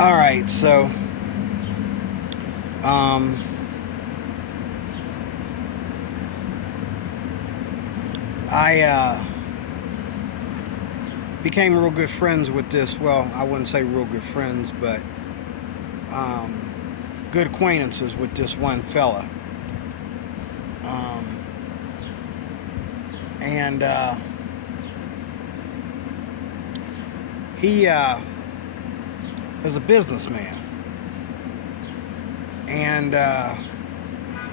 All right, so um, I became real good friends with this. Well, I wouldn't say real good friends, but um, good acquaintances with this one fella. Um, and he is a businessman, and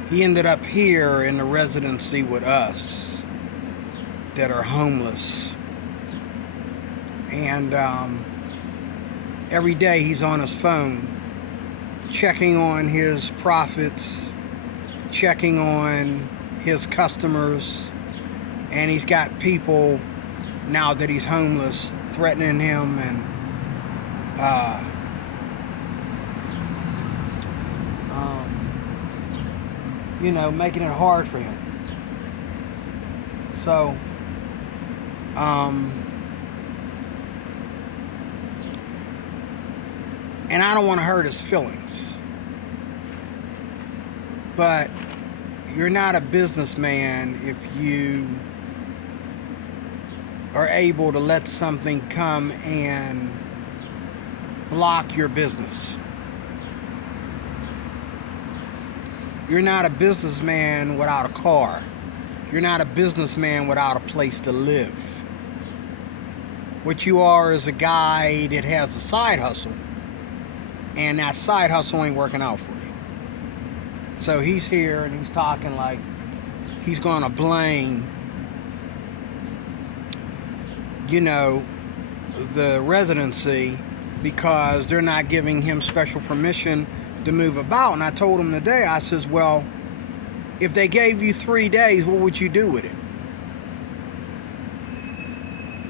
he ended up here in the residency with us that are homeless. And every day he's on his phone checking on his profits, checking on his customers, and he's got people now that he's homeless threatening him and uh, making it hard for him. So, um, and I don't want to hurt his feelings, but you're not a businessman if you are able to let something come and block your business. You're not a businessman without a car. You're not a businessman without a place to live. What you are is a guy that has a side hustle, and that side hustle ain't working out for you. So he's here and he's talking like he's going to blame, the residency because they're not giving him special permission to move about. And I told him today, I says, well, if they gave you 3 days, what would you do with it?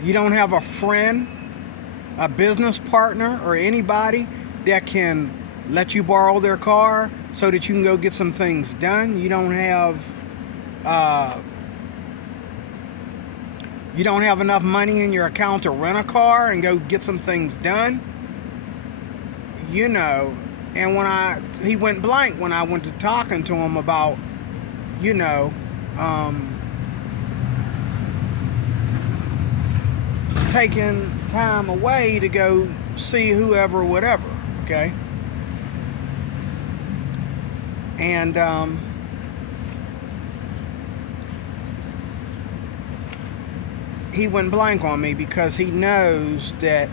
You don't have a friend, a business partner, or anybody that can let you borrow their car so that you can go get some things done. You don't have enough money in your account to rent a car and go get some things done. And he went blank when I went to talking to him about, taking time away to go see whoever, whatever, okay? And he went blank on me because he knows that,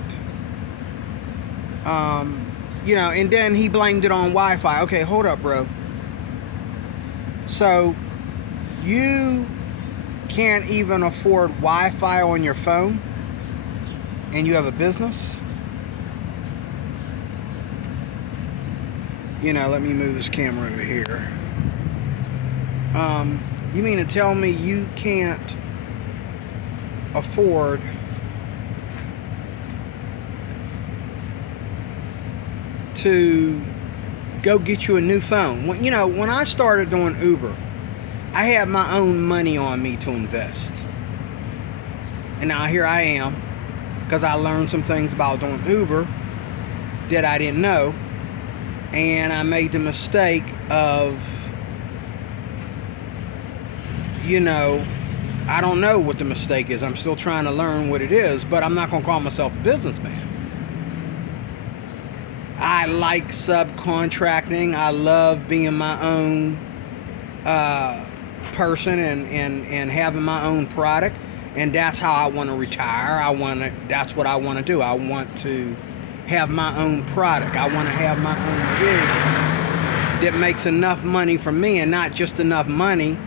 and then he blamed it on Wi-Fi. Okay, hold up, bro. So you can't even afford Wi-Fi on your phone and you have a business? Let me move this camera over here. You mean to tell me you can't afford to go get you a new phone? When I started doing Uber, I had my own money on me to invest. And now here I am, because I learned some things about doing Uber that I didn't know. And I made the mistake of, I don't know what the mistake is. I'm still trying to learn what it is, but I'm not going to call myself a businessman. I like subcontracting. I love being my own person and having my own product. And that's how I want to retire. That's what I want to do. I want to have my own product. I want to have my own gig that makes enough money for me, and not just enough money.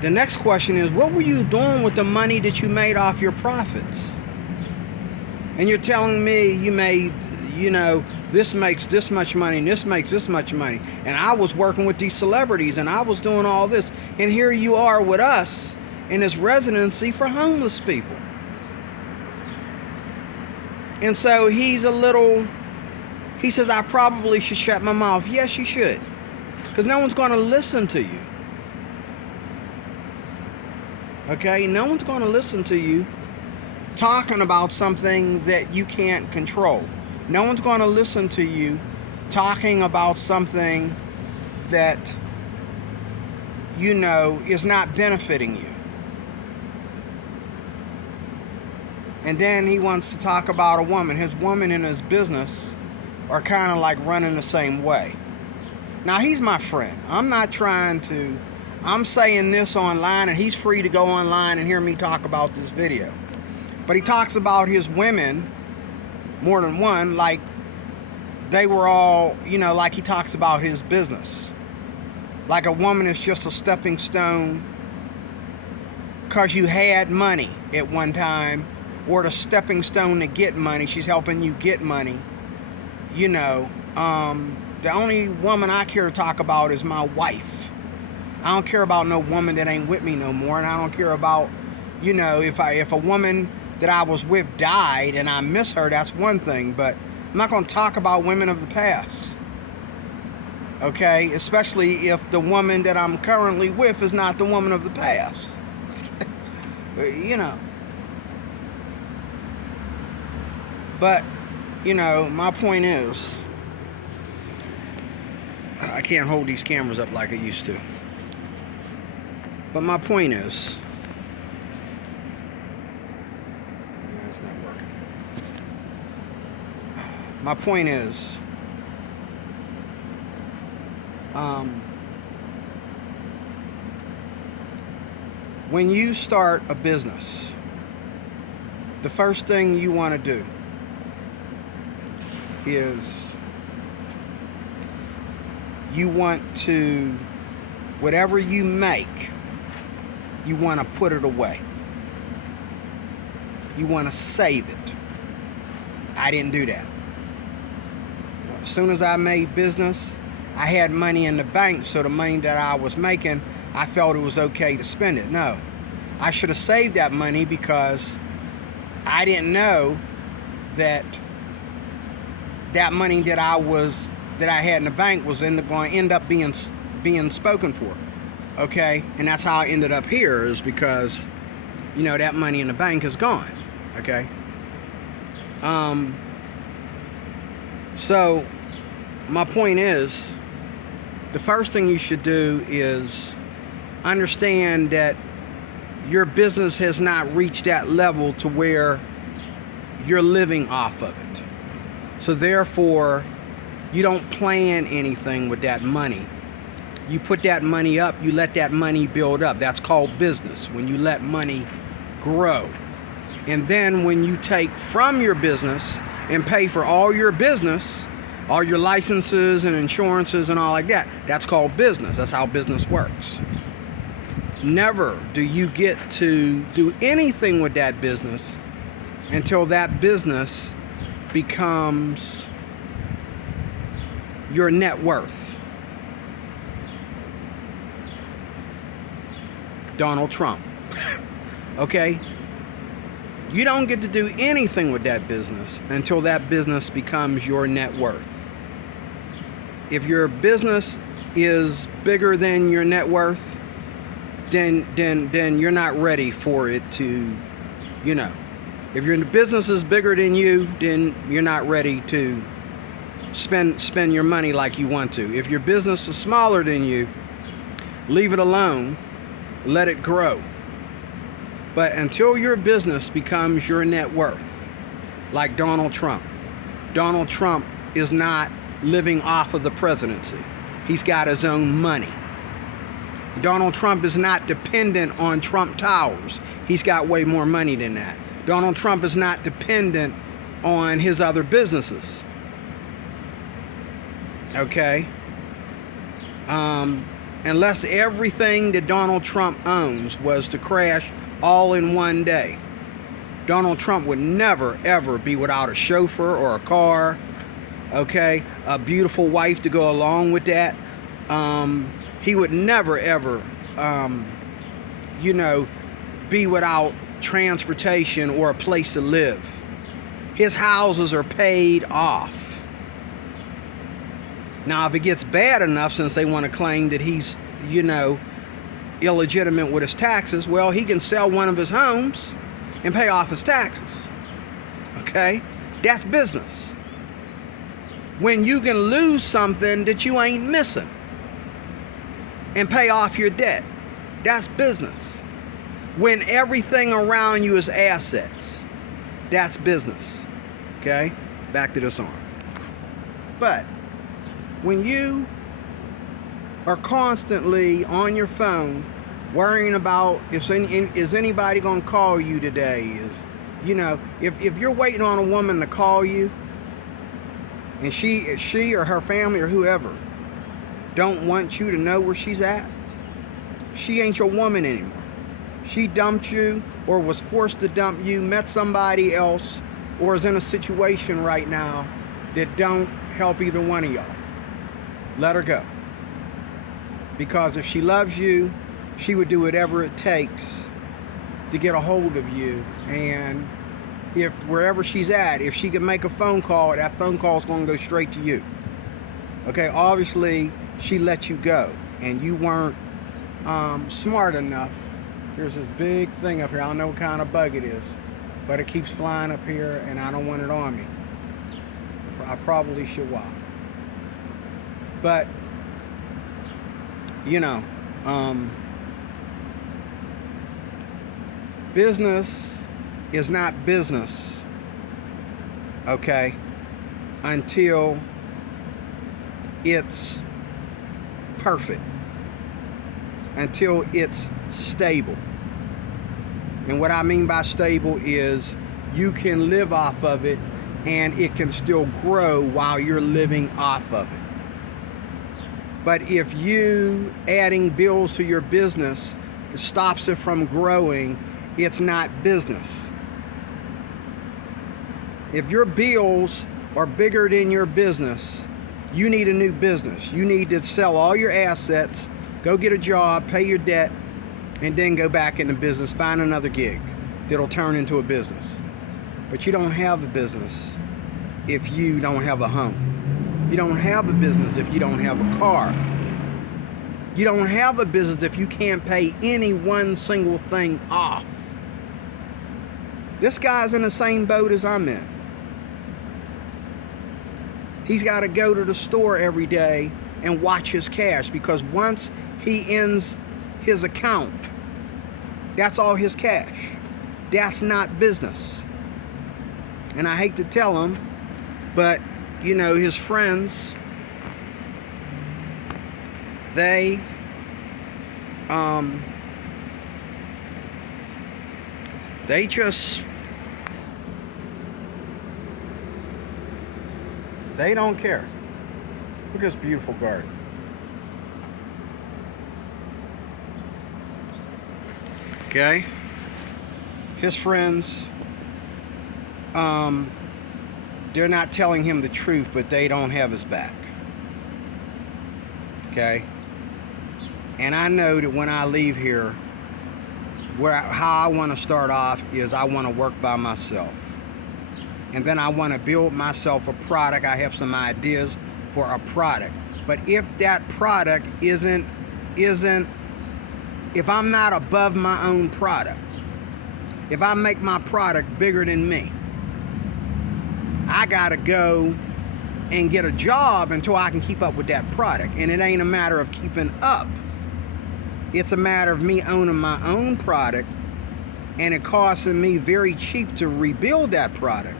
The next question is, what were you doing with the money that you made off your profits? And you're telling me you made, this makes this much money and this makes this much money. And I was working with these celebrities and I was doing all this. And here you are with us in this residency for homeless people. And so he says, I probably should shut my mouth. Yes, you should. Because no one's going to listen to you. Okay? No one's going to listen to you talking about something that you can't control. No one's going to listen to you talking about something that you know is not benefiting you. And then he wants to talk about a woman. His woman and his business are kind of like running the same way. Now, he's my friend. I'm saying this online, and he's free to go online and hear me talk about this video. But he talks about his women, more than one, like they were all, like he talks about his business. Like a woman is just a stepping stone because you had money at one time, or the stepping stone to get money. She's helping you get money. The only woman I care to talk about is my wife. I don't care about no woman that ain't with me no more, and I don't care about, if a woman that I was with died and I miss her, that's one thing, but I'm not going to talk about women of the past. Okay? Especially if the woman that I'm currently with is not the woman of the past. But, my point is, I can't hold these cameras up like I used to. But my point is, it's not working. My point is, when you start a business, the first thing you want to do is you want to, whatever you make, you want to put it away. You want to save it. I didn't do that. As soon as I made business, I had money in the bank, so the money that I was making, I felt it was okay to spend it. No, I should have saved that money because I didn't know that that money that I had in the bank was going to end up being spoken for. Okay, and that's how I ended up here, is because that money in the bank is gone. Okay. So my point is, the first thing you should do is understand that your business has not reached that level to where you're living off of it. So therefore, you don't plan anything with that money. You put that money up, you let that money build up. That's called business, when you let money grow. And then when you take from your business and pay for all your business, all your licenses and insurances and all like that, that's called business. That's how business works. Never do you get to do anything with that business until that business becomes your net worth. Donald Trump. Okay? You don't get to do anything with that business until that business becomes your net worth. If your business is bigger than your net worth, then you're not ready for it to, if your business is bigger than you, then you're not ready to spend your money like you want to. If your business is smaller than you, leave it alone, let it grow. But until your business becomes your net worth, like Donald Trump is not living off of the presidency. He's got his own money. Donald Trump is not dependent on Trump Towers. He's got way more money than that. Donald Trump is not dependent on his other businesses. Okay? Unless everything that Donald Trump owns was to crash all in one day, Donald Trump would never, ever be without a chauffeur or a car, okay? A beautiful wife to go along with that. He would never, ever, be without transportation or a place to live. His houses are paid off. Now, if it gets bad enough, since they want to claim that he's, illegitimate with his taxes, well, he can sell one of his homes and pay off his taxes. Okay? That's business. when you can lose something that you ain't missing and pay off your debt. That's business. When everything around you is assets, that's business. Okay? Back to this arm. But when you are constantly on your phone worrying about is anybody going to call you today, if you're waiting on a woman to call you and she or her family or whoever don't want you to know where she's at, she ain't your woman anymore. She dumped you or was forced to dump you, met somebody else, or is in a situation right now that don't help either one of y'all. Let her go. Because if she loves you, she would do whatever it takes to get a hold of you. And if wherever she's at, if she can make a phone call, that phone call is going to go straight to you. Okay, obviously she let you go and you weren't smart enough. There's this big thing up here. I don't know what kind of bug it is, but it keeps flying up here and I don't want it on me. I probably should walk. But, business is not business, okay, until it's perfect, until it's stable. And what I mean by stable is you can live off of it and it can still grow while you're living off of it. But if you adding bills to your business stops it from growing, it's not business. If your bills are bigger than your business, you need a new business. You need to sell all your assets, go get a job, pay your debt, and then go back into business, find another gig that'll turn into a business. But you don't have a business if you don't have a home. You don't have a business if you don't have a car. You don't have a business if you can't pay any one single thing off. This guy's in the same boat as I'm in. He's got to go to the store every day and watch his cash, because once he ends his account, that's all his cash. That's not business. And I hate to tell him, but his friends, they don't care. Look at this beautiful garden. Okay? His friends, they're not telling him the truth, but they don't have his back. Okay? And I know that when I leave here, how I want to start off is I want to work by myself. And then I want to build myself a product. I have some ideas for a product. But if that product isn't, if I'm not above my own product, if I make my product bigger than me, I gotta go and get a job until I can keep up with that product. And it ain't a matter of keeping up. It's a matter of me owning my own product, and it costing me very cheap to rebuild that product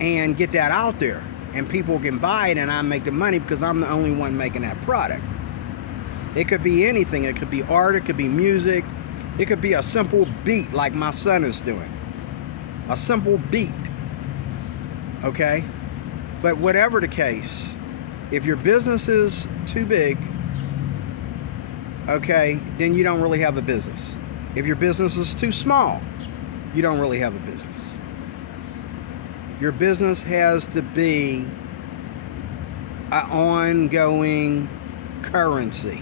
and get that out there. And people can buy it and I make the money because I'm the only one making that product. It could be anything. It could be art, it could be music, it could be a simple beat like my son is doing. A simple beat. Okay? But whatever the case, if your business is too big, okay, then you don't really have a business. If your business is too small, you don't really have a business. Your business has to be an ongoing currency.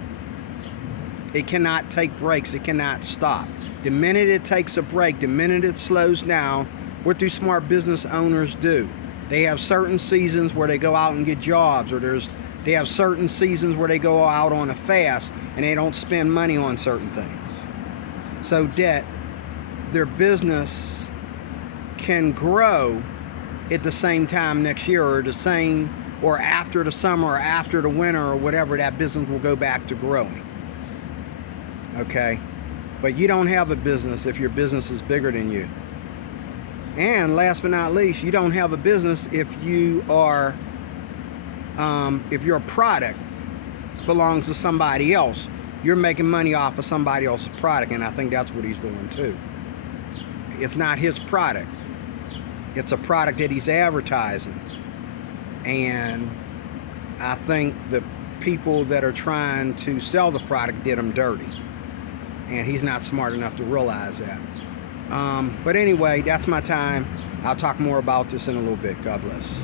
It cannot take breaks. It cannot stop. The minute it takes a break, the minute it slows down, what do smart business owners do? They have certain seasons where they go out and get jobs, or they have certain seasons where they go out on a fast and they don't spend money on certain things. So their business can grow at the same time next year, or the same or after the summer or after the winter or whatever, that business will go back to growing. Okay? But you don't have a business if your business is bigger than you. And last but not least, you don't have a business if you are, if your product belongs to somebody else. You're making money off of somebody else's product, and I think that's what he's doing too. It's not his product. It's a product that he's advertising. And I think the people that are trying to sell the product did him dirty. And he's not smart enough to realize that. But anyway, that's my time. I'll talk more about this in a little bit. God bless.